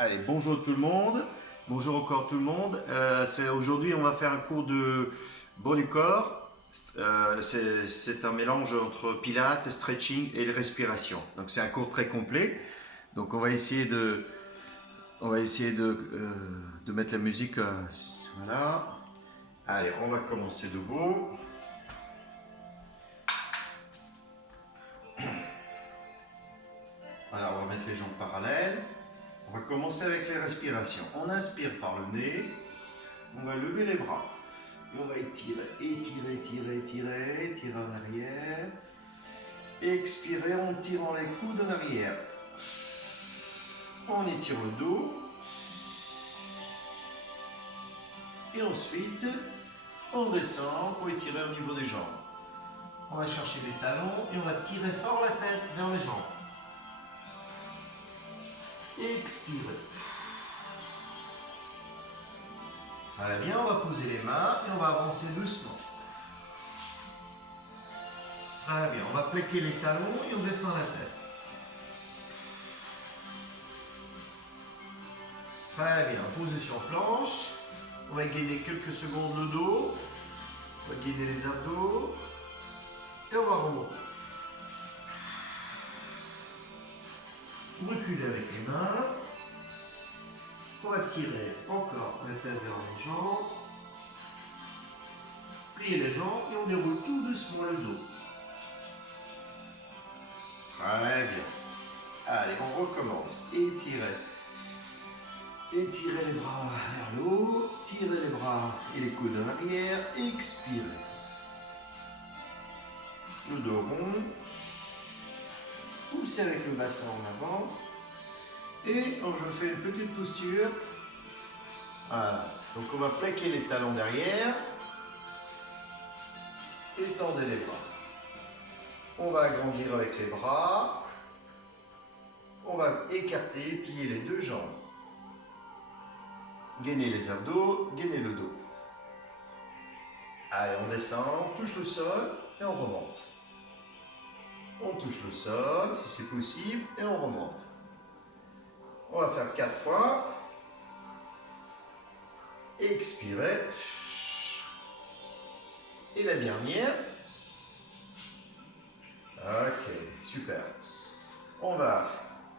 Allez, bonjour tout le monde. Bonjour encore tout le monde. Aujourd'hui, on va faire un cours de body core. C'est un mélange entre pilates, stretching et respiration. Donc c'est un cours très complet. Donc on va essayer de mettre la musique. Voilà. Allez, on va commencer debout. Voilà, on va mettre les jambes parallèles. On va commencer avec les respirations. On inspire par le nez. On va lever les bras. Et on va étirer en arrière. Expirer en tirant les coudes en arrière. On étire le dos. Et ensuite, on descend pour étirer au niveau des jambes. On va chercher les talons et on va tirer fort la tête vers les jambes. Expirer. Très bien, on va poser les mains et on va avancer doucement. Très bien, on va plaquer les talons et on descend la tête. Très bien, position planche. On va gainer quelques secondes le dos. On va gainer les abdos. Et on va remonter. Reculer avec les mains. On va tirer encore la tête vers les jambes. Plier les jambes et on déroule tout doucement le dos. Très bien. Allez, on recommence. Étirer. Étirez les bras vers le haut. Tirez les bras et les coudes en arrière. Expirez. Le dos rond. Poussez avec le bassin en avant. Et je fais une petite posture. Voilà. Donc on va plaquer les talons derrière. Étendez les bras. On va agrandir avec les bras. On va écarter, plier les deux jambes. Gainer les abdos, gainer le dos. Allez, on descend, on touche le sol et on remonte. On touche le sol si c'est possible et on remonte. On va faire 4 fois. Expirez. Et la dernière. Ok, super. On va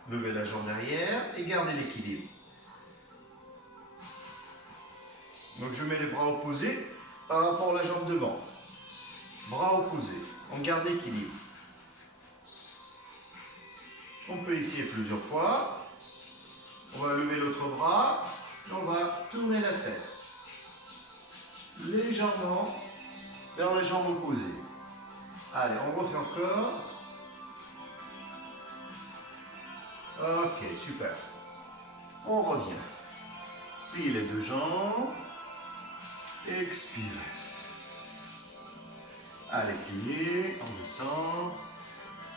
lever la jambe derrière et garder l'équilibre. Donc je mets les bras opposés par rapport à la jambe devant. Bras opposés. On garde l'équilibre. On peut essayer plusieurs fois. On va lever l'autre bras et on va tourner la tête. Légèrement vers les jambes opposées. Allez, on refait encore. Ok, super. On revient. Pliez les deux jambes. Expirez. Allez, pliez, on descend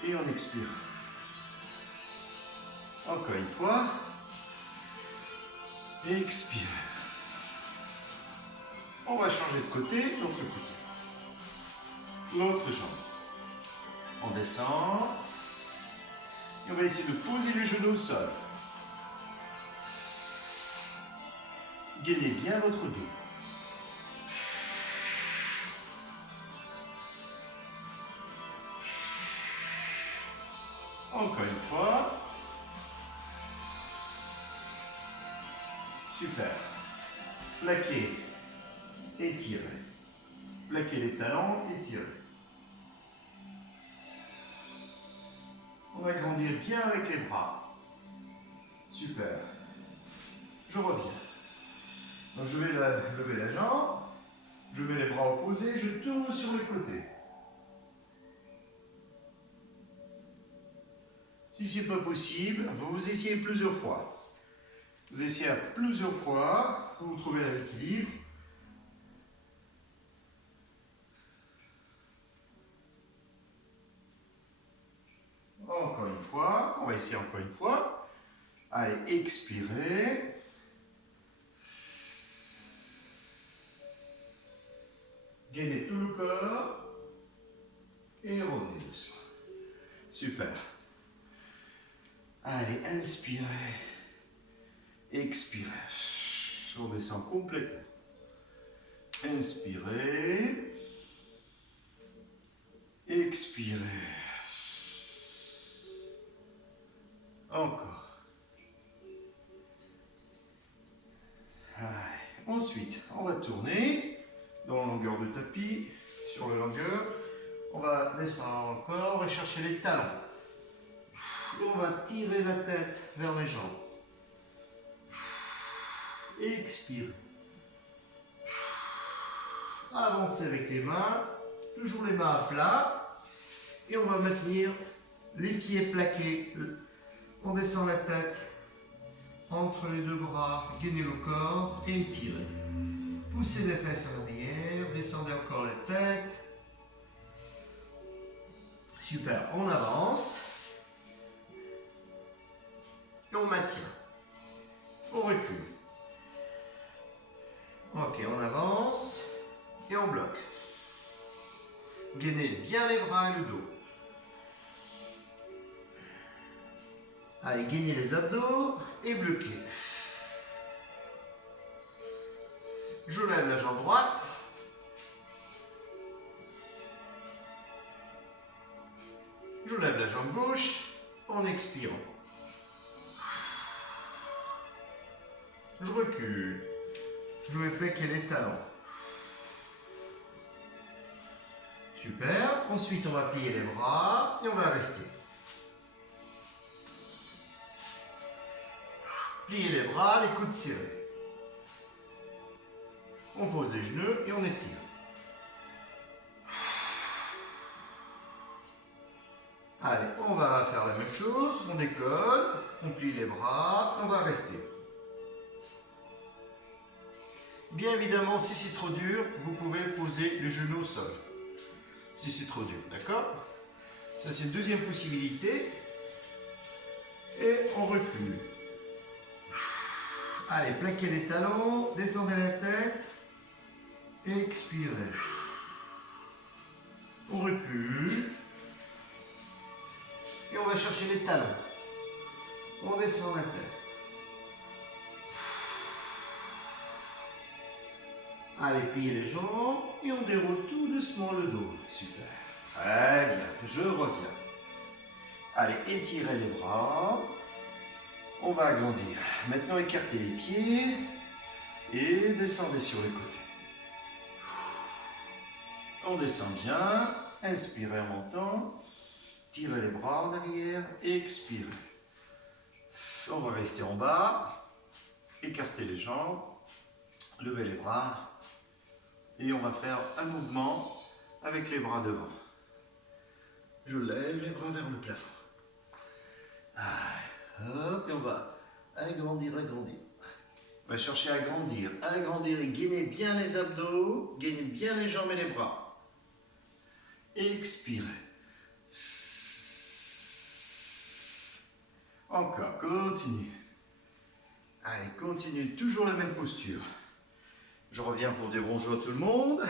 et on expire. Encore une fois. Expirez. On va changer de côté, l'autre côté. L'autre jambe. On descend. Et on va essayer de poser les genoux au sol. Gainez bien votre dos. Encore une fois. Super. Plaquez. Étirez. Plaquez les talons, étirez. On va grandir bien avec les bras. Super. Je reviens. Donc je vais lever la jambe. Je mets les bras opposés. Je tourne sur le côté. Si ce n'est pas possible, vous essayez plusieurs fois. Vous essayez à plusieurs fois pour vous trouver l'équilibre. Encore une fois. On va essayer encore une fois. Allez, expirez. Gainez tout le corps. Et revenez doucement. Super. Allez, inspirez. Expirez. On descend complètement. Inspirez. Expirez. Encore. Allez. Ensuite, on va tourner dans la longueur du tapis, sur la longueur. On va descendre encore, on va chercher les talons. Et on va tirer la tête vers les jambes. Expire. Avancez avec les mains, toujours les mains à plat. Et on va maintenir les pieds plaqués. On descend la tête entre les deux bras, gainez le corps et étirez. Poussez les fesses en arrière, descendez encore la tête. Super, on avance. Et on maintient. On recule. Ok, on avance. Et on bloque. Gainez bien les bras et le dos. Allez, gainez les abdos et bloquez. Je lève la jambe droite. Je lève la jambe gauche en expirant. Je recule. Je vais plaquer les talons. Super. Ensuite, on va plier les bras et on va rester. Pliez les bras, les coudes serrés. On pose les genoux et on étire. Allez, on va faire la même chose. On décolle, on plie les bras, on va rester. Bien évidemment, si c'est trop dur, vous pouvez poser les genoux au sol. Si c'est trop dur, d'accord? Ça, c'est une deuxième possibilité. Et on recule. Allez, plaquez les talons, descendez la tête, expirez. On recule. Et on va chercher les talons. On descend la tête. Allez, pliez les jambes et on déroule tout doucement le dos. Super. Très bien, je reviens. Allez, étirez les bras. On va agrandir. Maintenant, écartez les pieds et descendez sur les côtés. On descend bien. Inspirez en montant. Tirez les bras en arrière. Expirez. On va rester en bas. Écartez les jambes. Levez les bras. Et on va faire un mouvement avec les bras devant. Je lève les bras vers le plafond. Hop, et on va agrandir, agrandir. On va chercher à agrandir, agrandir et gainer bien les abdos, gainer bien les jambes et les bras. Expirez. Encore, continue. Allez, continue, toujours la même posture. Je reviens pour dire bonjour à tout le monde.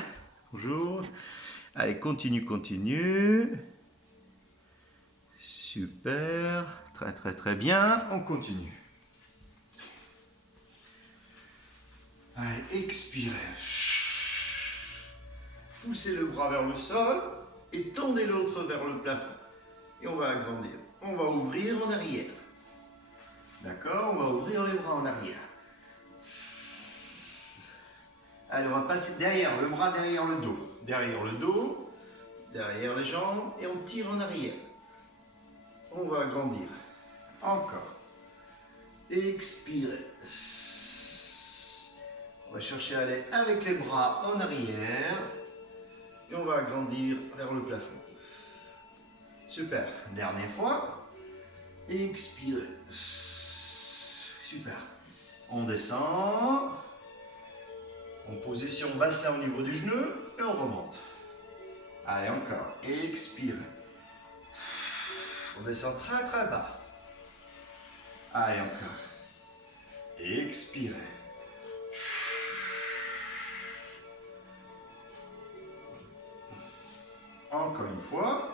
Bonjour. Allez, continue, continue. Super. Très, très, très bien. On continue. Allez, expirez. Poussez le bras vers le sol et tendez l'autre vers le plafond. Et on va agrandir. On va ouvrir en arrière. D'accord? On va ouvrir les bras en arrière. Allez, on va passer derrière, le bras derrière le dos. Derrière le dos, derrière les jambes, et on tire en arrière. On va agrandir. Encore. Expirez. On va chercher à aller avec les bras en arrière. Et on va agrandir vers le plafond. Super. Dernière fois. Expirez. Super. On descend. En position bassin au niveau du genou et on remonte. Allez, encore. Expirez. On descend très très bas. Allez, encore. Expirez. Encore une fois.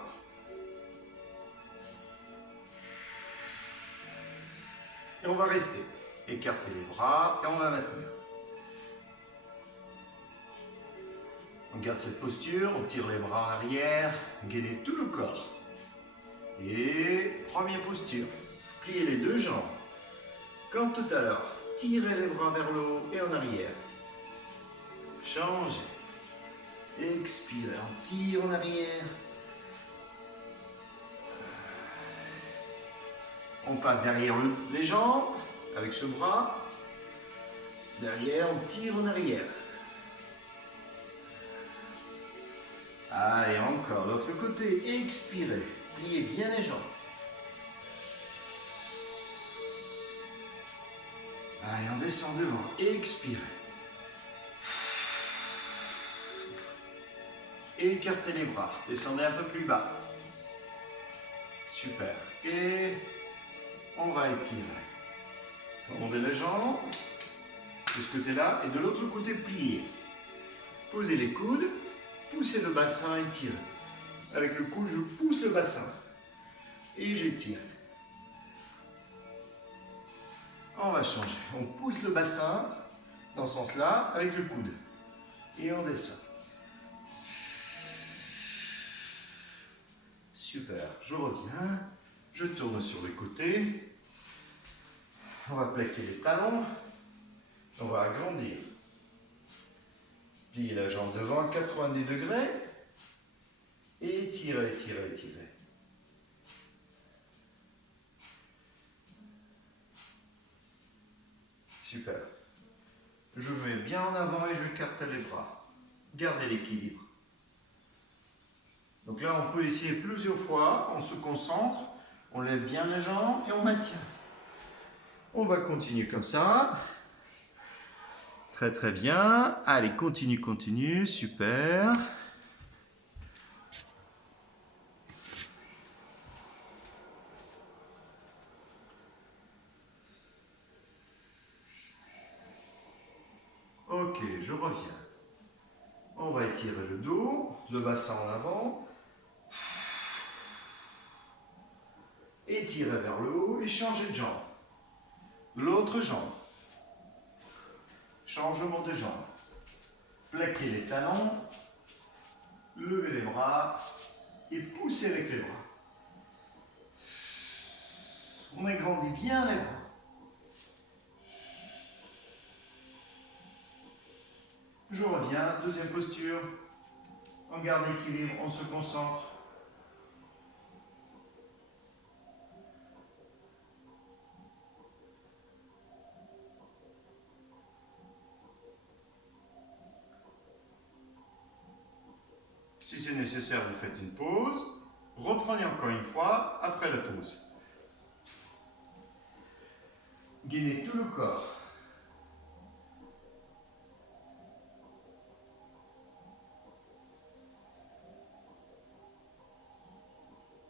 Et on va rester. Écartez les bras et on va maintenir. On garde cette posture, on tire les bras en arrière, gainez tout le corps. Et première posture, pliez les deux jambes. Comme tout à l'heure, tirez les bras vers le haut et en arrière. Changez. Expirez, on tire en arrière. On passe derrière les jambes avec ce bras. Derrière, on tire en arrière. Allez, encore, l'autre côté, expirez. Pliez bien les jambes. Allez, on descend devant, expirez. Écartez les bras, descendez un peu plus bas. Super. Et on va étirer. Tendez les jambes de ce côté-là et de l'autre côté, pliez. Posez les coudes, poussez le bassin, étirez. Avec le coude, je pousse le bassin et j'étire. On va changer. On pousse le bassin dans ce sens-là avec le coude et on descend. Super, je reviens, je tourne sur le côté, on va plaquer les talons, on va agrandir. Pliez la jambe devant à 90 degrés et étirez, étirez, étirez. Super. Je vais bien en avant et je carte les bras. Gardez l'équilibre. Donc là, on peut essayer plusieurs fois, on se concentre, on lève bien les jambes et on maintient. On va continuer comme ça. Très très bien. Allez, continue, continue, super. Ok, je reviens. On va étirer le dos, le bassin en avant. Étirez vers le haut et changez de jambe. L'autre jambe. Changement de jambe. Plaquez les talons. Levez les bras et poussez avec les bras. On agrandit bien les bras. Je reviens, deuxième posture. On garde l'équilibre, on se concentre. Si c'est nécessaire, vous faites une pause. Reprenez encore une fois après la pause. Gainez tout le corps.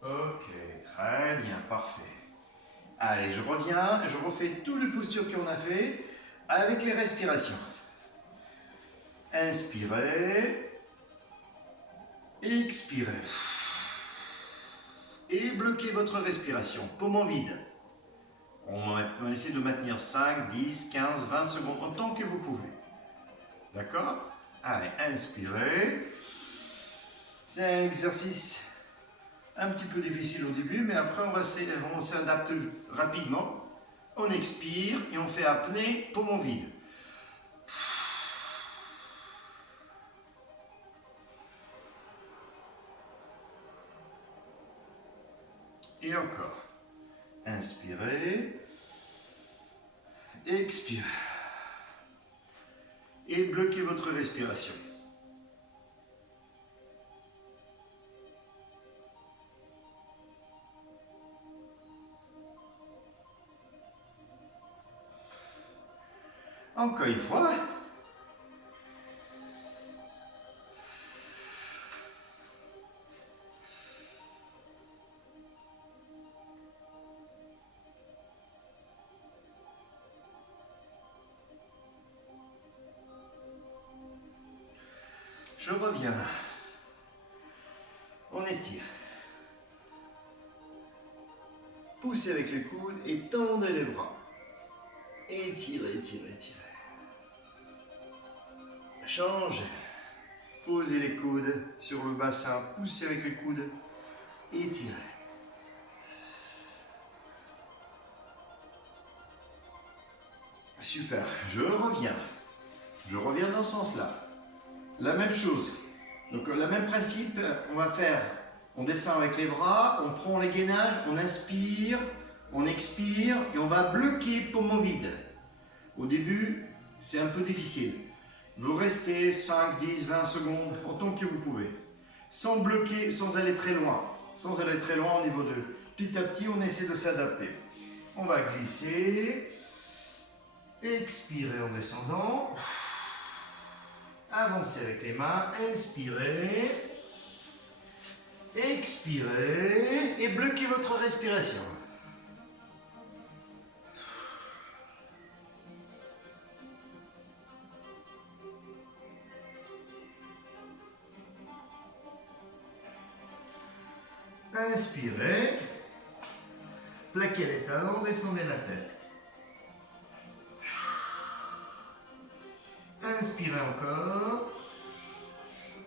Ok, très bien, parfait. Allez, je reviens, je refais toutes les postures qu'on a fait avec les respirations. Inspirez, expirez. Et bloquez votre respiration, poumon vide. On va essayer de maintenir 5, 10, 15, 20 secondes, autant que vous pouvez. D'accord? Allez, inspirez. C'est un exercice un petit peu difficile au début, mais après on s'adapte rapidement. On expire et on fait apnée, poumon vide. Et encore. Inspirez. Expirez. Et bloquez votre respiration. Encore une fois. Je reviens. On étire. Poussez avec les coudes et tendez les bras. étirez, étirez, étirez. Changez. Posez les coudes sur le bassin, poussez avec les coudes, étirez. Super, je reviens. Je reviens dans ce sens-là. La même chose. Donc le même principe, on va faire, on descend avec les bras, on prend les gainages, on inspire, on expire et on va bloquer poumon vide. Au début, c'est un peu difficile. Vous restez 5, 10, 20 secondes, autant que vous pouvez. Sans bloquer, sans aller très loin. Sans aller très loin au niveau de... Petit à petit, on essaie de s'adapter. On va glisser. Expirez en descendant. Avancez avec les mains. Inspirez. Expirez. Et bloquez votre respiration. Inspirez, plaquez les talons, descendez la tête. Inspirez encore.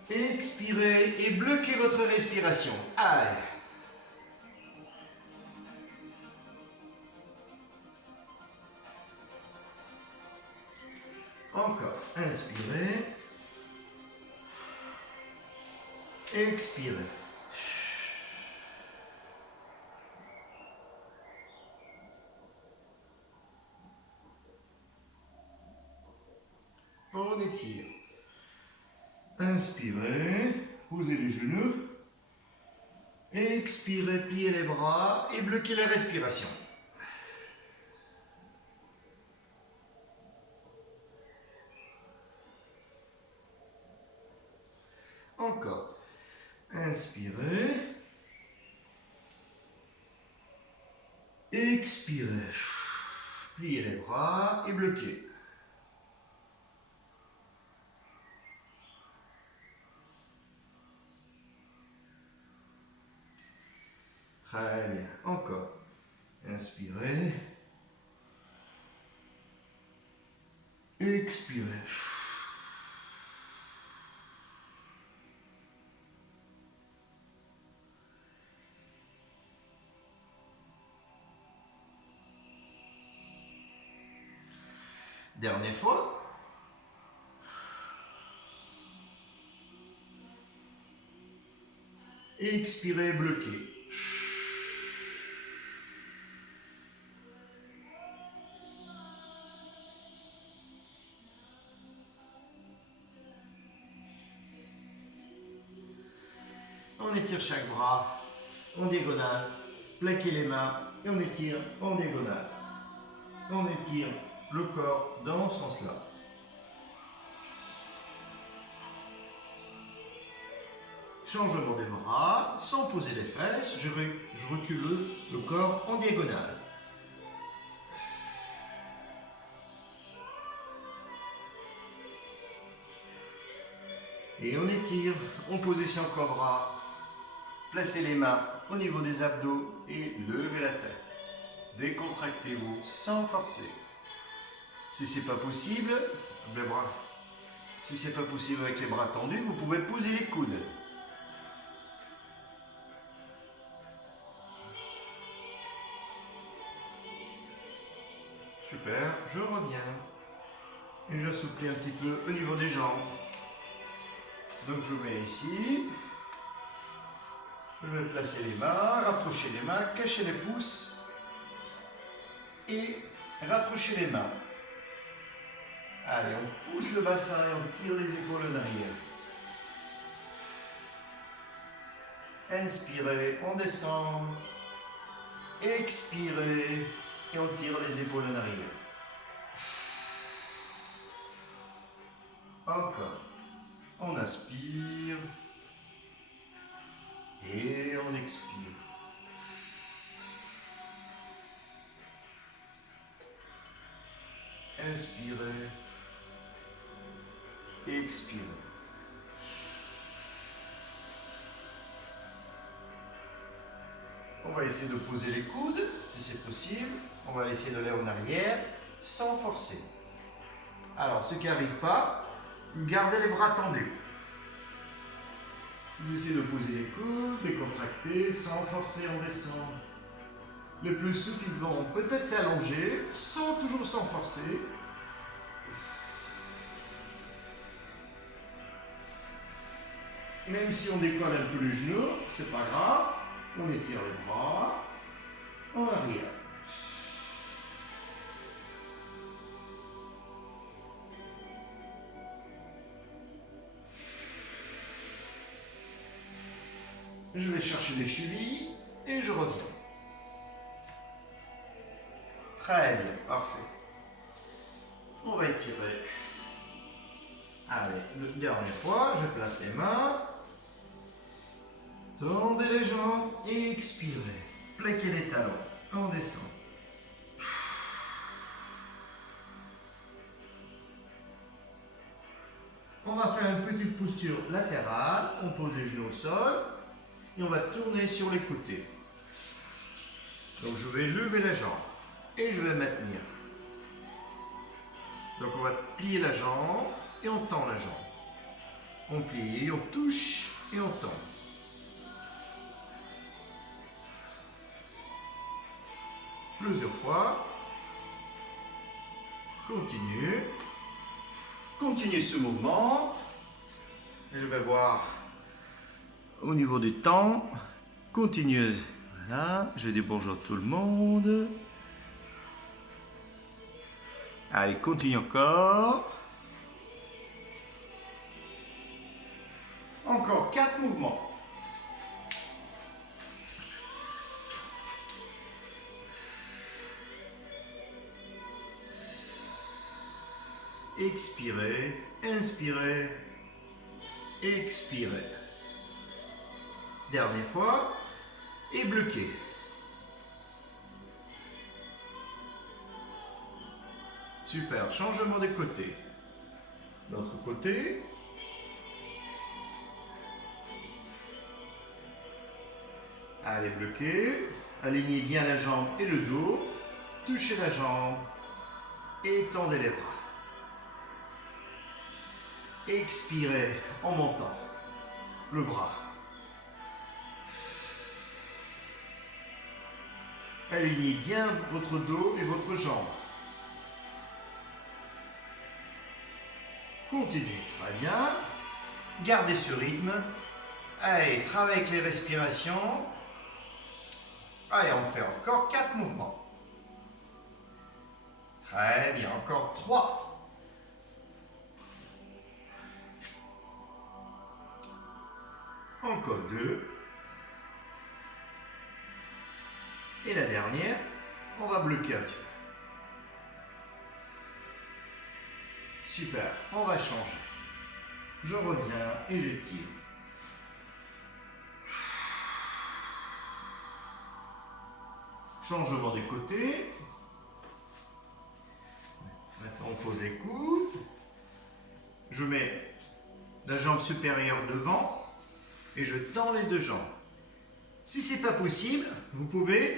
Expirez et bloquez votre respiration. Allez. Encore. Inspirez. Expirez. On étire. Inspirez, posez les genoux. Expirez, pliez les bras et bloquez la respiration. Encore. Inspirez. Expirez. Pliez les bras et bloquez. Très bien. Encore. Inspirez. Expirez. Dernière fois. Expirez, bloquez. On étire chaque bras en diagonale, plaquez les mains et on étire en diagonale. On étire le corps dans ce sens-là. Changement des bras, sans poser les fesses, je recule le corps en diagonale. Et on étire en position cobra. Placez les mains au niveau des abdos et levez la tête. Décontractez-vous sans forcer. Si ce n'est pas possible, les bras. Si ce n'est pas possible avec les bras tendus, vous pouvez poser les coudes. Super, je reviens. Et j'assouplis un petit peu au niveau des jambes. Donc je mets ici. Je vais placer les mains, rapprocher les mains, cacher les pouces et rapprocher les mains. Allez, on pousse le bassin et on tire les épaules en arrière. Inspirez, on descend. Expirez et on tire les épaules en arrière. Encore. On inspire. Et on expire. Inspirez. Expirez. On va essayer de poser les coudes, si c'est possible. On va essayer de aller en arrière. sans forcer. Alors, ceux qui n'arrivent pas, gardez les bras tendus. Vous essayez de poser les coudes, décontracter, sans forcer, on descend. Les plus souples vont peut-être s'allonger, toujours sans forcer. Même si on décolle un peu les genoux, c'est pas grave. On étire les bras. En arrière. Je vais chercher les chevilles et je reviens. Très bien, parfait. On va étirer. Allez, une dernière fois, je place les mains. Tendez les jambes et expirez. Plaquez les talons. On descend. On va faire une petite posture latérale. On pose les genoux au sol. Et on va tourner sur les côtés. Donc je vais lever la jambe. Et je vais maintenir. Donc on va plier la jambe. Et on tend la jambe. On plie, on touche et on tend. Plusieurs fois. Continue. Continue ce mouvement. Et je vais voir au niveau du temps. Continue. Voilà. Je dis bonjour à tout le monde. Allez, continue encore. Encore 4 mouvements. Expirez, inspirez, expirez. Dernière fois. Et bloquez. Super, changement de côté. L'autre côté. Allez, bloquez. Alignez bien la jambe et le dos. Touchez la jambe. Et tendez les bras. Expirez en montant le bras. Alignez bien votre dos et votre jambe. Continuez, très bien. Gardez ce rythme. Allez, travaillez avec les respirations. Allez, on fait encore 4 mouvements. Très bien, encore 3. Encore 2. Et la dernière, on va bloquer un petit peu. Super, on va changer. Je reviens et j'étire. Changement des côtés. Maintenant on pose les coudes. Je mets la jambe supérieure devant et je tends les deux jambes. Si ce n'est pas possible, vous pouvez,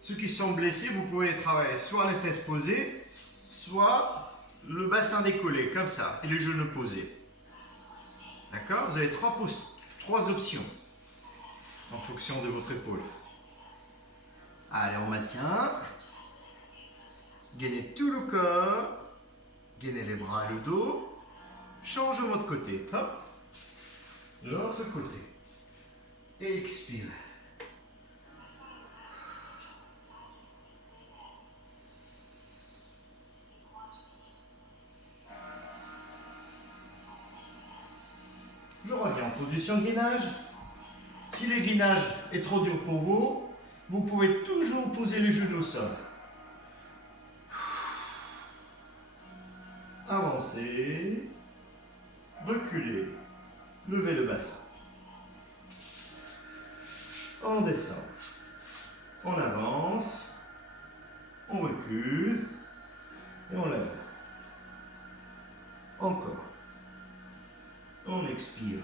ceux qui sont blessés, vous pouvez travailler soit les fesses posées, soit le bassin décollé, comme ça, et les genoux posés. D'accord? Vous avez trois options en fonction de votre épaule. Allez, on maintient. Gainez tout le corps. Gainez les bras et le dos. Changement de côté. Hop. L'autre côté. Et expirez. Je reviens en position de gainage. Si le gainage est trop dur pour vous, vous pouvez toujours poser les genoux au sol. Avancez. Reculez. Levez le bassin. On descend. On avance. On recule. Et on lève. Encore. On expire.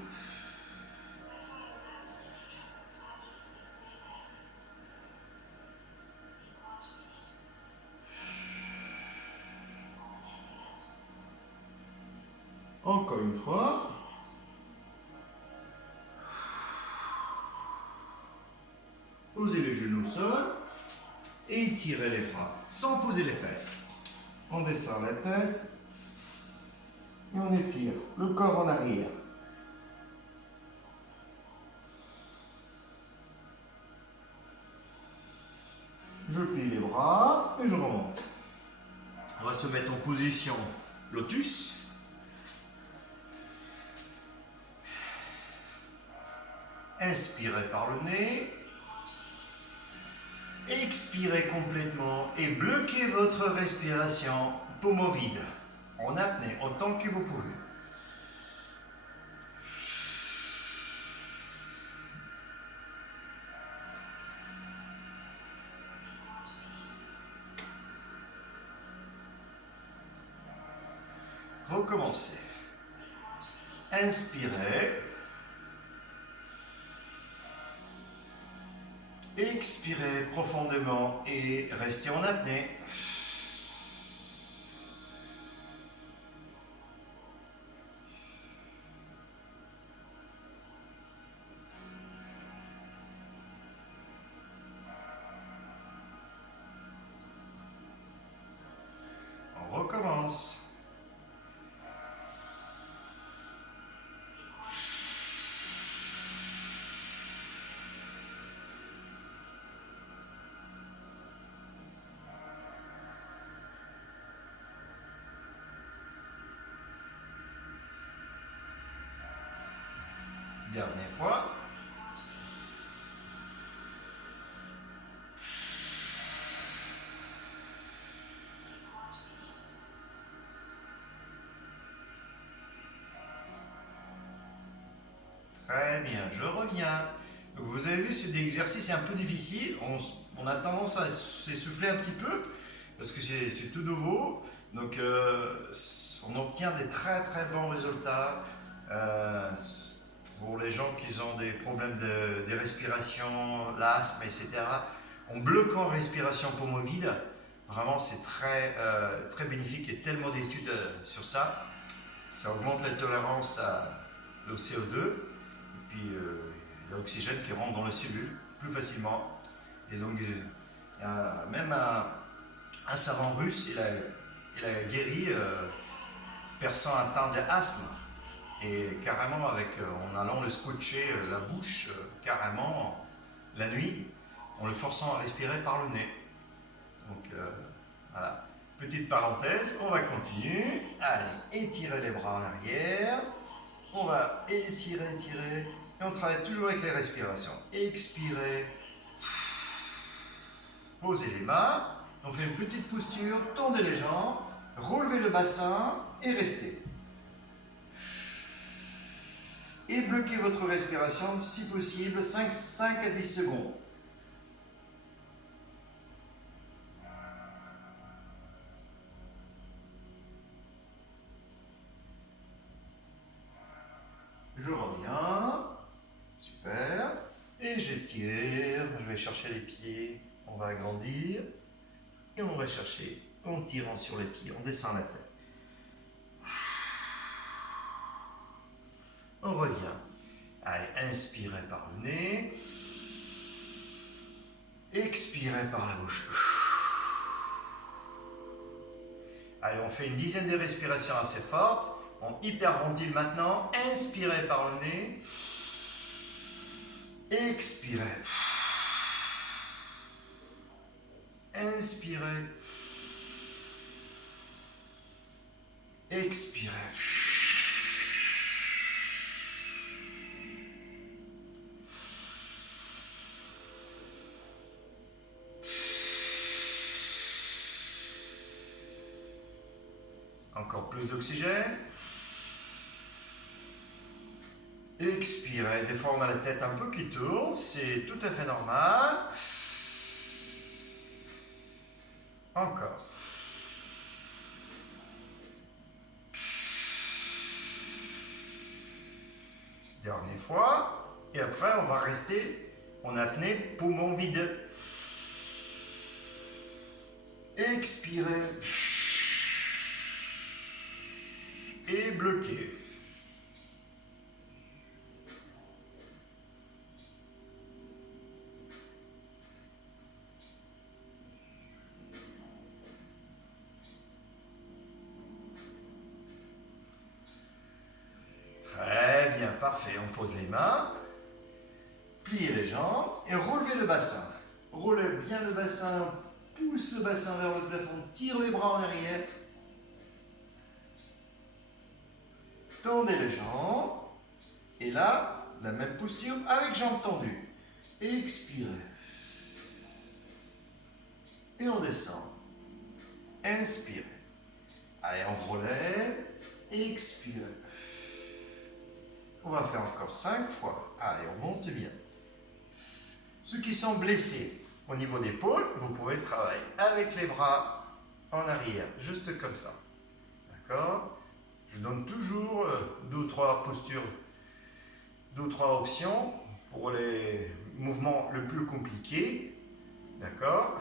Encore une fois. Posez les genoux au sol et étirez les bras sans poser les fesses. On descend la tête et on étire le corps en arrière. Je plie les bras et je remonte. On va se mettre en position lotus. Inspirez par le nez. Expirez complètement et bloquez votre respiration poumon vide, en apnée autant que vous pouvez. Recommencez. Inspirez. Expirez profondément et restez en apnée. On recommence. Dernière fois. Très bien, je reviens. Vous avez vu, cet exercice est un peu difficile. On a tendance à s'essouffler un petit peu parce que c'est tout nouveau. Donc, on obtient des très très bons résultats. Pour les gens qui ont des problèmes de respiration, l'asthme, etc. En bloquant respiration poumon vide, vraiment c'est très bénéfique. Il y a tellement d'études sur ça. Ça augmente la tolérance au CO2 et puis l'oxygène qui rentre dans les cellules plus facilement. Et donc, même un savant russe, il a guéri personne atteint d'asthme. Et carrément, en allant le scotcher la bouche, carrément, la nuit, en le forçant à respirer par le nez. Donc, voilà. Petite parenthèse, on va continuer. Allez, étirez les bras en arrière. On va étirer. Et on travaille toujours avec les respirations. Expirez. Posez les mains. On fait une petite posture, tendez les jambes, relevez le bassin et restez. Et bloquez votre respiration, si possible, 5 à 10 secondes. Je reviens. Super. Et j'étire. Je vais chercher les pieds. On va agrandir. Et on va chercher, en tirant sur les pieds, on descend la tête. On revient. Allez, inspirez par le nez. Expirez par la bouche. Allez, on fait une dizaine de respirations assez fortes. On hyperventile maintenant. Inspirez par le nez. Expirez. Inspirez. Expirez. Encore plus d'oxygène. Expirez. Des fois, on a la tête un peu qui tourne. C'est tout à fait normal. Encore. Dernière fois. Et après, on va rester en apnée poumon vide. Expirez. Et bloqué. Très bien, parfait. On pose les mains, pliez les jambes et relevez le bassin. Relève bien le bassin, pousse le bassin vers le plafond, tire les bras en arrière. Tendez les jambes. Et là, la même posture avec jambes tendues. Expirez. Et on descend. Inspirez. Allez, on relève. Expirez. On va faire encore 5 fois. Allez, on monte bien. Ceux qui sont blessés au niveau des épaules, vous pouvez travailler avec les bras en arrière, juste comme ça. D'accord? Je donne toujours 2 ou 3 postures, 2 ou 3 options pour les mouvements les plus compliqués. D'accord?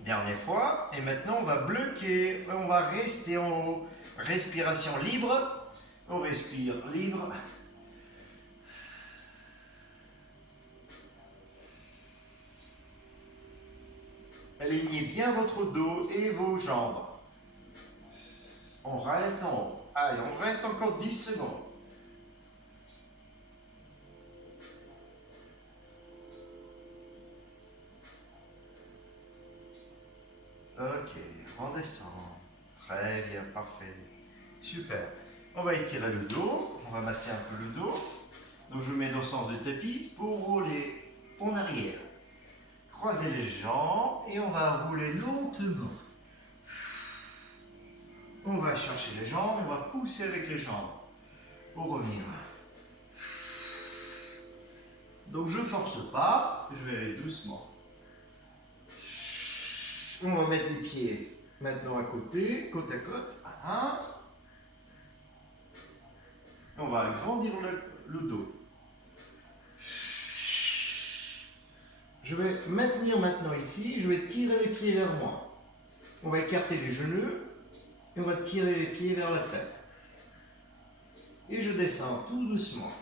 Dernière fois. Et maintenant, on va bloquer. On va rester en haut. Respiration libre. On respire libre. Alignez bien votre dos et vos jambes. On reste en haut. Allez, on reste encore 10 secondes. Ok, on descend. Très bien, parfait. Super. On va étirer le dos. On va masser un peu le dos. Donc je mets dans le sens du tapis pour rouler en arrière. Croisez les jambes et on va rouler lentement. On va chercher les jambes, on va pousser avec les jambes pour revenir. Donc je ne force pas, je vais aller doucement. On va mettre les pieds maintenant à côté, côte à côte. Voilà. On va agrandir le dos. Je vais maintenir maintenant ici, je vais tirer les pieds vers moi. On va écarter les genoux et on va tirer les pieds vers la tête. Et je descends tout doucement.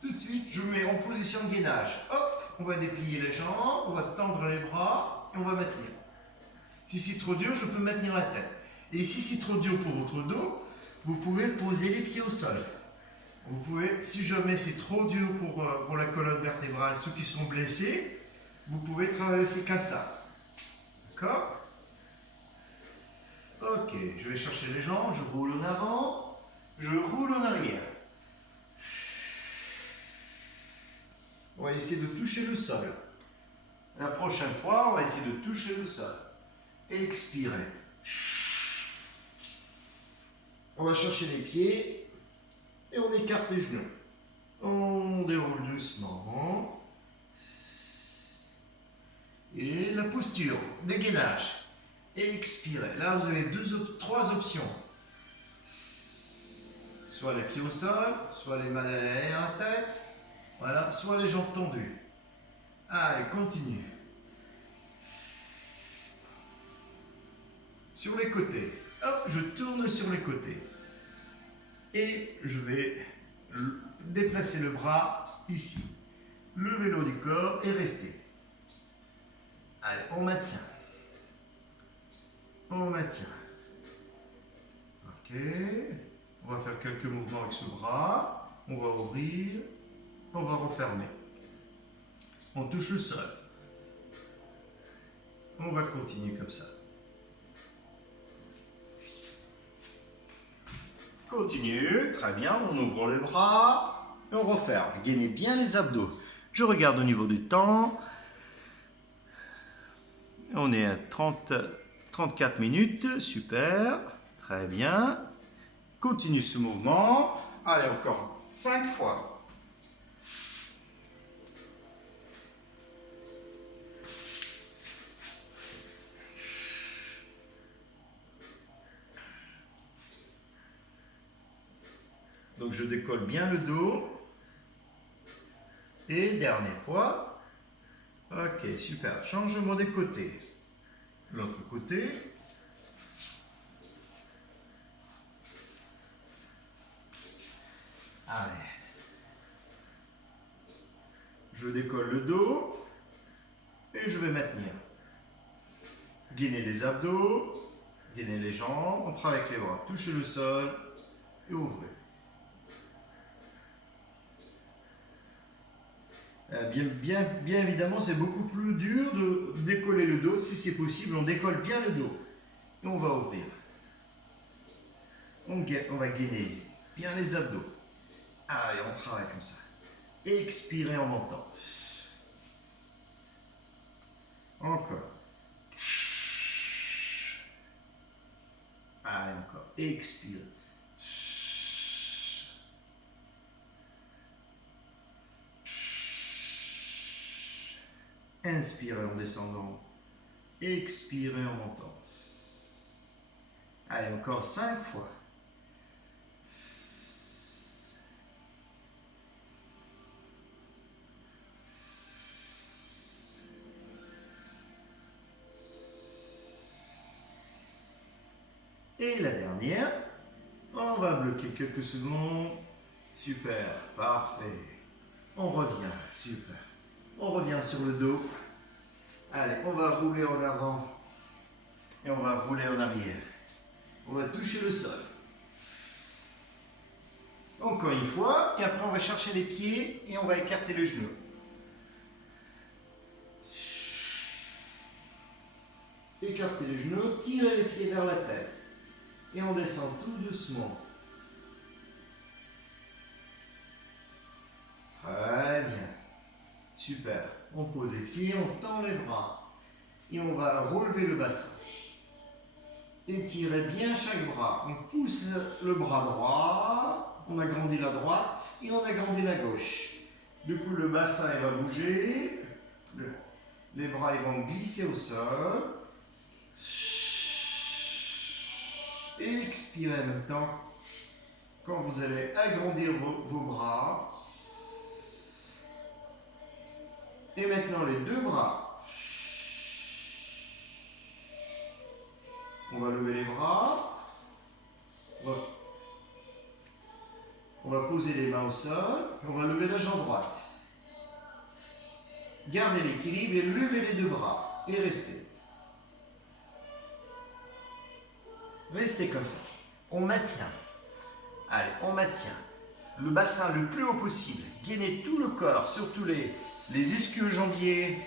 Tout de suite, je me mets en position de gainage. Hop, on va déplier les jambes, on va tendre les bras et on va maintenir. Si c'est trop dur, je peux maintenir la tête. Et si c'est trop dur pour votre dos, vous pouvez poser les pieds au sol. Vous pouvez, si jamais c'est trop dur pour la colonne vertébrale, ceux qui sont blessés, vous pouvez travailler aussi comme ça. D'accord? Ok, je vais chercher les jambes, je roule en avant, je roule en arrière. On va essayer de toucher le sol. La prochaine fois, on va essayer de toucher le sol. Expirez. On va chercher les pieds et on écarte les genoux. On déroule doucement. Et la posture, dégainage. Expirez. Là, vous avez 3 options. Soit les pieds au sol, soit les mains derrière la tête. Voilà, soit les jambes tendues. Allez, continue. Sur les côtés. Hop, je tourne sur les côtés. Et je vais déplacer le bras ici. Levez le haut du corps et restez. Allez, on maintient. On maintient. Ok. On va faire quelques mouvements avec ce bras. On va ouvrir. On va refermer. On touche le sol. On va continuer comme ça. Continue, très bien, on ouvre les bras et on referme. Gainez bien les abdos. Je regarde au niveau du temps. On est à 34 minutes, super, très bien. Continue ce mouvement. Allez, encore 5 fois. Donc je décolle bien le dos. Et dernière fois. Ok, super. Changement des côtés. L'autre côté. Allez. Je décolle le dos et je vais maintenir. Gainez les abdos, gainez les jambes, on travaille avec les bras. Touchez le sol et ouvrez. Bien évidemment, c'est beaucoup plus dur de décoller le dos. Si c'est possible, on décolle bien le dos. Et on va ouvrir. On va gainer bien les abdos. Allez, on travaille comme ça. Expirez en montant. Encore. Allez, encore. Expire. Inspirez en descendant. Expirez en montant. Allez, encore 5 fois. Et la dernière, on va bloquer quelques secondes. Super, parfait. On revient, super. On revient sur le dos. Allez, on va rouler en avant et on va rouler en arrière. On va toucher le sol. Encore une fois, et après on va chercher les pieds et on va écarter le genou. Écartez les genoux, tirez les pieds vers la tête. Et on descend tout doucement. Très bien. Super. On pose les pieds, on tend les bras. Et on va relever le bassin. Étirez bien chaque bras. On pousse le bras droit. On agrandit la droite et on agrandit la gauche. Du coup, le bassin il va bouger. Les bras ils vont glisser au sol. Expirez en même temps quand vous allez agrandir vos bras. Et maintenant les deux bras. On va lever les bras. On va poser les mains au sol. On va lever la jambe droite. Gardez l'équilibre et levez les deux bras. Et restez. Restez comme ça. On maintient. Allez, on maintient. Le bassin le plus haut possible. Gainez tout le corps, surtout les ischio-jambiers,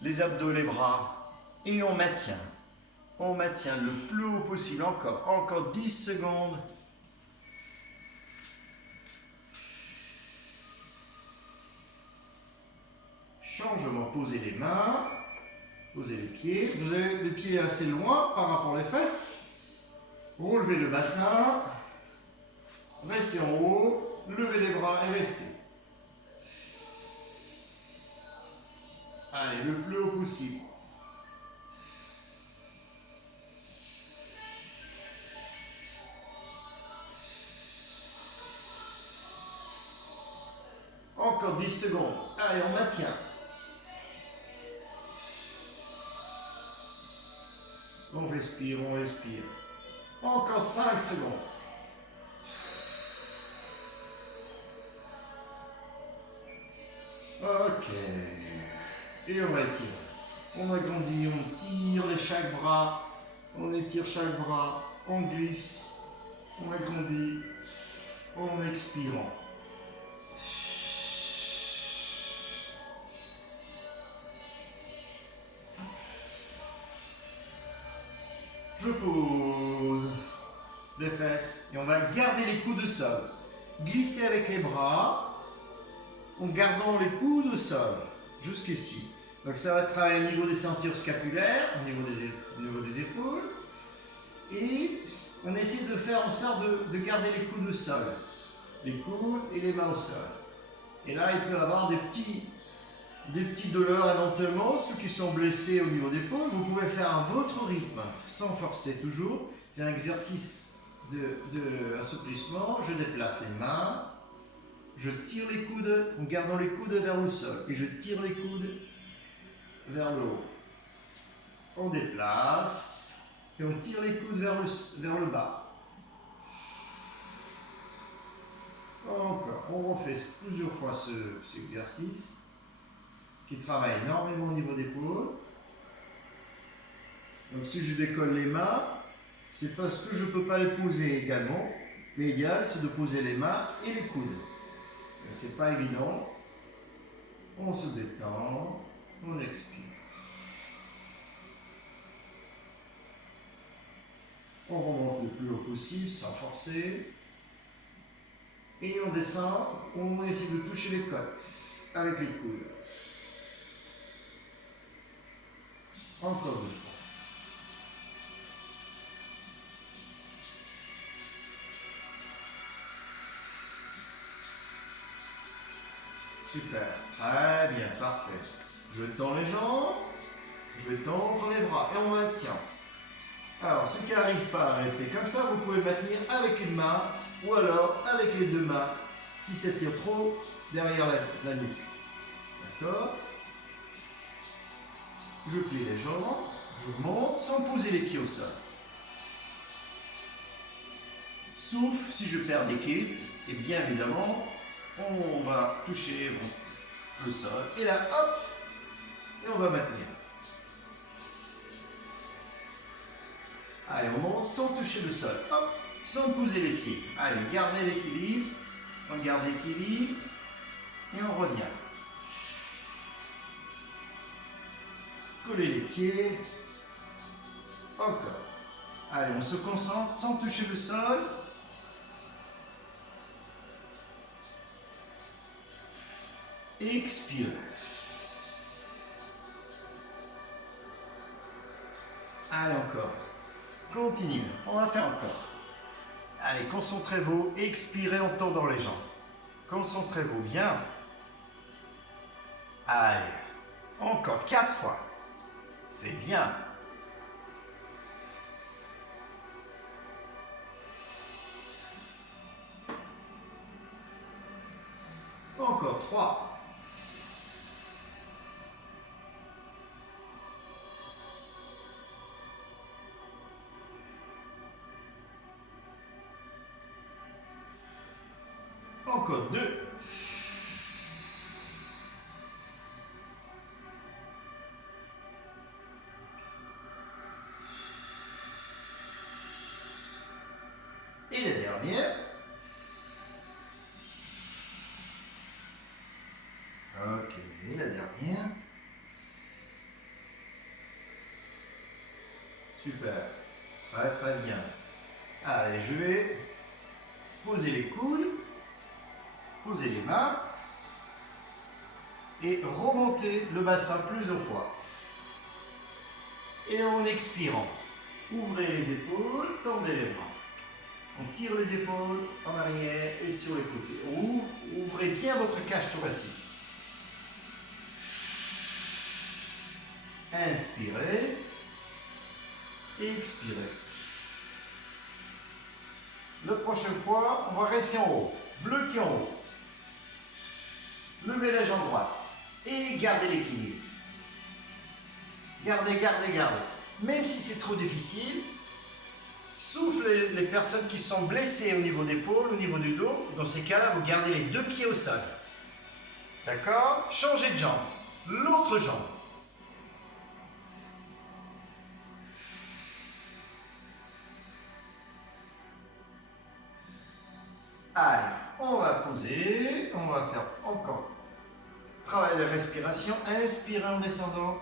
les abdos, les bras. Et on maintient. On maintient le plus haut possible. Encore 10 secondes. Changement, posez les mains. Posez les pieds. Vous avez les pieds assez loin par rapport aux fesses. Relevez le bassin, restez en haut, levez les bras et restez. Allez, le plus haut possible. Encore 10 secondes. Allez, on maintient. On respire, on respire. Encore 5 secondes. Ok. Et on va étirer. On agrandit, on tire chaque bras. On étire chaque bras. On glisse. On agrandit. En expirant. Je pose les fesses et on va garder les coudes au sol. Glisser avec les bras en gardant les coudes au sol jusqu'ici. Donc ça va travailler au niveau des ceintures scapulaires, au niveau des épaules. Et on essaie de faire en sorte de garder les coudes au sol. Les coudes et les mains au sol. Et là, il peut y avoir des petites douleurs éventuellement, ceux qui sont blessés au niveau des épaules, vous pouvez faire à votre rythme, sans forcer toujours. C'est un exercice d'assouplissement. Je déplace les mains, je tire les coudes en gardant les coudes vers le sol et je tire les coudes vers le haut. On déplace et on tire les coudes vers le bas. Encore, on refait plusieurs fois cet exercice qui travaille énormément au niveau des épaules. Donc si je décolle les mains, c'est parce que je ne peux pas les poser également. Mais l'idéal, c'est de poser les mains et les coudes. C'est pas évident. On se détend, on expire. On remonte le plus haut possible sans forcer. Et on descend, on essaie de toucher les côtes avec les coudes. Encore 2 fois. Super, très bien, parfait. Je tends les jambes, je vais tendre les bras et on maintient. Alors, ceux qui n'arrivent pas à rester comme ça, vous pouvez maintenir avec une main ou alors avec les 2 mains si ça tire trop derrière la nuque. D'accord? Je plie les jambes, je monte sans poser les pieds au sol. Sauf si je perds l'équilibre, et bien évidemment, on va toucher le sol. Et là, hop, et on va maintenir. Allez, on monte sans toucher le sol. Hop, sans poser les pieds. Allez, gardez l'équilibre. On garde l'équilibre. Et on revient. Collez les pieds. Encore. Allez, on se concentre sans toucher le sol. Expire. Allez, encore. Continue. On va faire encore. Allez, concentrez-vous. Expirez en tendant les jambes. Concentrez-vous bien. Allez. Encore 4 fois. C'est bien. Encore 3. Encore 2. Et la dernière. Ok, la dernière. Super. Très très bien. Allez, je vais poser les coudes, poser les mains et remonter le bassin plusieurs fois. Et en expirant, ouvrez les épaules, tendez les bras. On tire les épaules en arrière et sur les côtés. Ouvrez bien votre cage thoracique. Inspirez et expirez. La prochaine fois, on va rester en haut. Bloquez en haut. Levez la jambe droite et gardez l'équilibre. Gardez, gardez, gardez. Même si c'est trop difficile, sauf les personnes qui sont blessées au niveau d'épaule, au niveau du dos, dans ces cas-là, vous gardez les 2 pieds au sol. D'accord? Changez de jambe. L'autre jambe. Allez, on va poser, on va faire encore travail de respiration. Inspirez en descendant,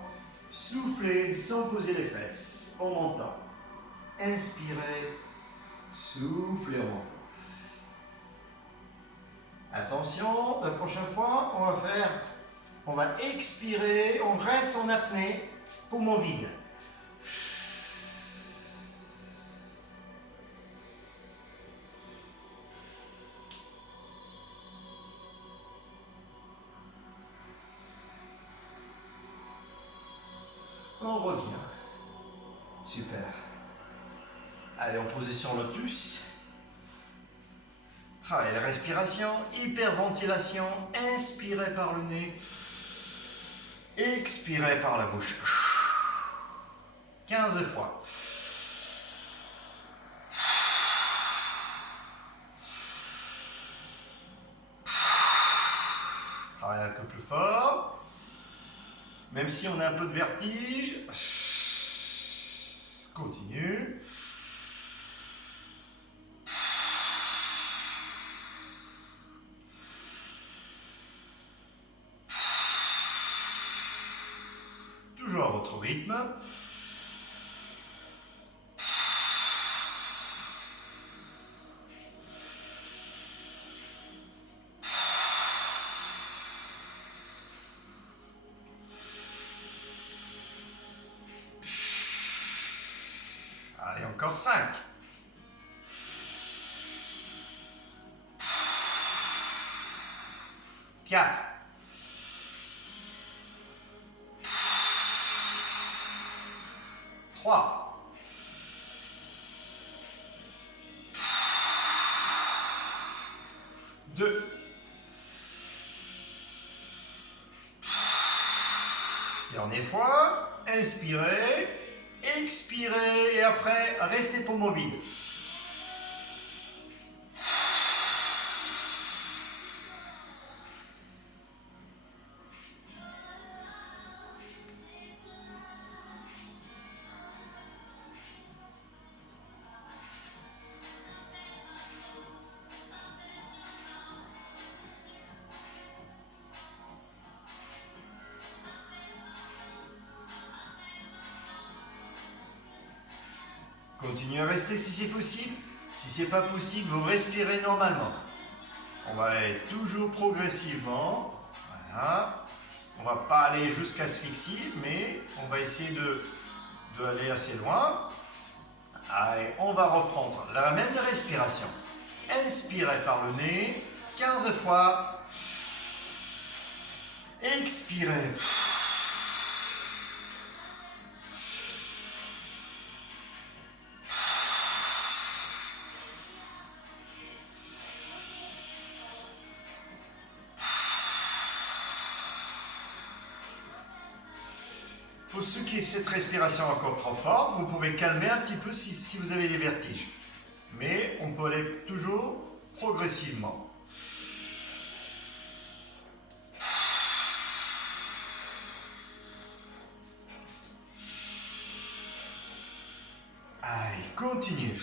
soufflez sans poser les fesses, en montant. Inspirez, soufflez en montant. Attention, la prochaine fois, on va expirer, on reste en apnée, poumon vide. On revient. Super. Allez, en position lotus. Travaillez la respiration, hyperventilation. Inspirez par le nez. Expirez par la bouche. 15 fois. Travaillez un peu plus fort. Même si on a un peu de vertige. Continue. Toujours à votre rythme. Allez, encore 5. 4. 3. 2. Dernière fois. Inspirez. Expirez. Et après, restez poumon vide. Continuez à rester si c'est possible. Si c'est pas possible, vous respirez normalement. On va aller toujours progressivement. Voilà. On va pas aller jusqu'à asphyxie, mais on va essayer d'aller assez loin. Allez, on va reprendre la même respiration. Inspirez par le nez 15 fois. Expirez. Pour ceux qui ont cette respiration encore trop forte, vous pouvez calmer un petit peu si vous avez des vertiges. Mais on peut aller toujours progressivement. Allez, continuez.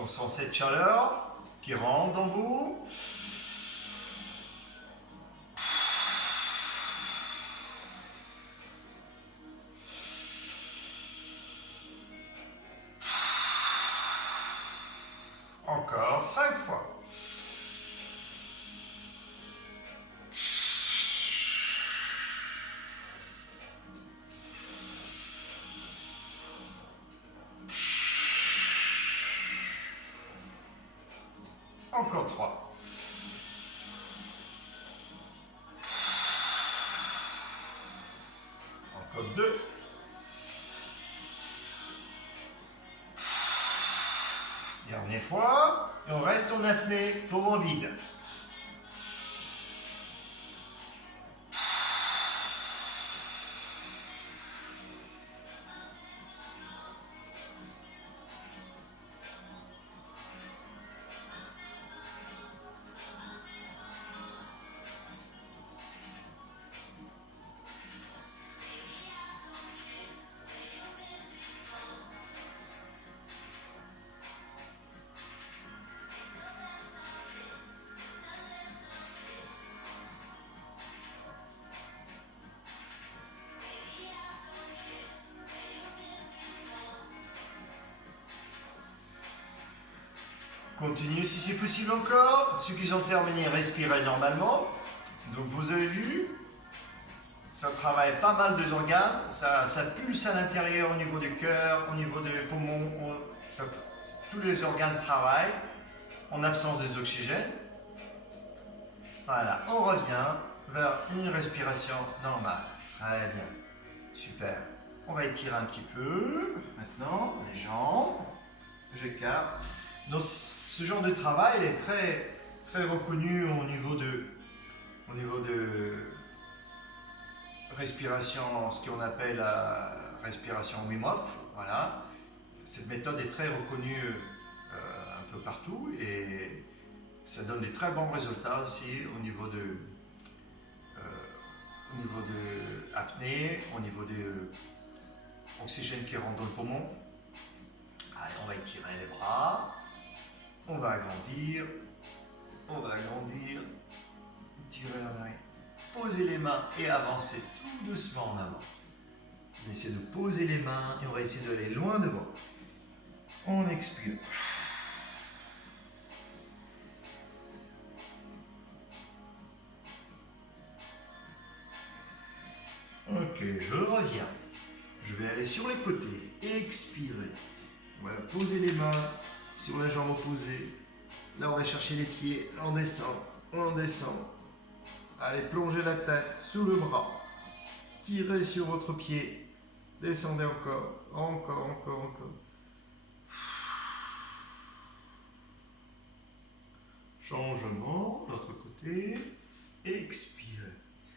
On sent cette chaleur qui rentre dans vous. Encore 5 fois. Encore 3. Encore 2. Dernière fois. Et on reste en apnée, poumon vide. Continuez si c'est possible encore. Ceux qui ont terminé, respirez normalement. Donc vous avez vu, ça travaille pas mal des organes, ça pulse à l'intérieur au niveau du cœur, au niveau des poumons, tous les organes travaillent en absence des oxygènes. Voilà, on revient vers une respiration normale. Très bien, super. On va étirer un petit peu, maintenant, les jambes, j'écarte. Donc, Ce genre de travail est très reconnu au niveau de respiration, ce qu'on appelle la respiration Wim Hof. Voilà. Cette méthode est très reconnue un peu partout et ça donne des très bons résultats aussi au niveau de apnée, au niveau de oxygène qui rentre dans le poumon. Allez, on va étirer les bras, on va agrandir, tirer en arrière, poser les mains et avancer tout doucement en avant. On essaie de poser les mains et on va essayer d'aller loin devant. On expire. Ok, je reviens. Je vais aller sur les côtés, expirer. On va poser les mains sur la jambe opposée. Là, on va chercher les pieds, on descend, on descend. Allez, plongez la tête sous le bras. Tirez sur votre pied. Descendez encore, encore. Changement, l'autre côté. Expirez.